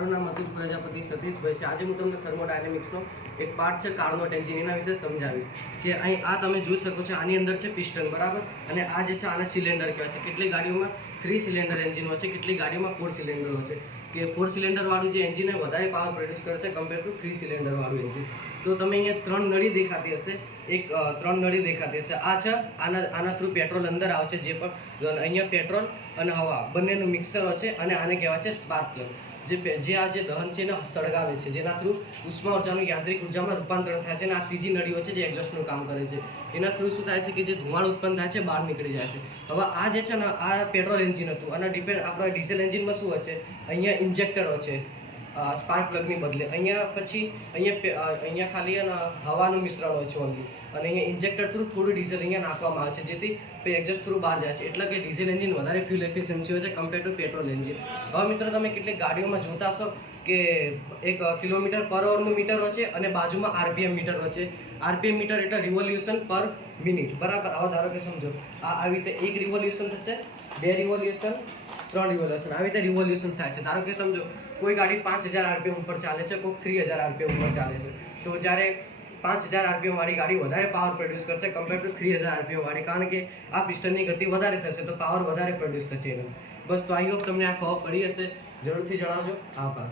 મારું નામ અતુલ પ્રજાપતિ સતીશભાઈ છે। આજે હું તમને થર્મોડાયનેમિક્સનો એક પાર્ટ છે કાર્નોટ એન્જિન એના વિશે સમજાવીશ કે અહીં આ તમે જોઈ શકો છો આની અંદર છે પિસ્ટન બરાબર, અને આ જે છે આને સિલિન્ડર કહેવાય છે। કેટલી ગાડીઓમાં 3 સિલિન્ડર એન્જિન હોય છે, કેટલી ગાડીઓમાં 4 સિલિન્ડર હોય છે કે 4 સિલિન્ડર વાળું જે એન્જિન વધારે પાવર પ્રોડ્યુસ કરે છે કમ્પેર ટુ 3 સિલિન્ડર વાળું એન્જિન। તો તમે અહીંયા 3 નળી દેખાતી હશે, 3 નળી દેખાતી હશે। આ છે આના થ્રુ પેટ્રોલ અંદર આવે છે, જે પણ અહીંયા પેટ્રોલ અને હવા બંનેનું મિક્સર હોય છે, અને આને કહેવાય છે સ્પાર્ક પ્લગ, જે આ જે દહન છે એને સળગાવે છે, જેના થ્રુ ઉષ્મા ઉર્જાનું યાંત્રિક ઉર્જામાં રૂપાંતરણ થાય છે। અને આ ત્રીજી નળી હોય છે જે એક્ઝોસ્ટનું કામ કરે છે। એના થ્રુ શું થાય છે કે જે ધુમાડો ઉત્પન્ન થાય છે બહાર નીકળી જાય છે। હવે આ જે છે ને આ પેટ્રોલ એન્જિન હતું, અને આપણા ડીઝલ એન્જિનમાં શું હોય છે, અહીંયા ઇન્જેક્ટર હોય છે સ્પાર્ક પ્લગની બદલે, અહીંયા ખાલી હવાનું મિશ્રણ હોય છે ઓનલી, અને અહીંયા ઇન્જેક્ટર થ્રુ થોડું ડીઝલ અહીંયા નાખવામાં આવે છે, જેથી એક્ઝોસ્ટ થ્રુ બહાર જાય છે। એટલે કે ડીઝલ એન્જિન વધારે ફ્યુલ એફિશિયન્સી હોય છે કમ્પેર ટુ પેટ્રોલ એન્જિન। હવે મિત્રો તમે કેટલીક ગાડીઓમાં જોતા હશો કે 1 કિલોમીટર પર અવરનું મીટર હોય છે અને બાજુમાં આરપીએમ મીટર હોય છે। આરપીએમ મીટર એટલે રિવોલ્યુશન પર મિનિટ બરાબર। હવે ધારો કે સમજો આવી રીતે 1 રિવોલ્યુશન થશે, 2 રિવોલ્યુશન, 3 રિવોલ્યુશન, આવી રીતે રિવોલ્યુશન થાય છે। ધારો કે સમજો કોઈ ગાડી 5000 આરપીએમ ઉપર ચાલે છે, કોઈ 3000 આરપીએમ ઉપર ચાલે છે, તો જ્યારે 5000 આરપીએમ વાળી ગાડી વધારે પાવર પ્રોડ્યુસ કરશે કમ્પેર ટુ 3000 આરપીએમ વાળી, કારણ કે આ પિસ્ટનની ગતિ વધારે થશે તો પાવર વધારે પ્રોડ્યુસ થશે એનો। બસ, તો આઈ હોપ તમને આ ખબર પડી હશે, જરૂરથી જણાવજો। આભાર।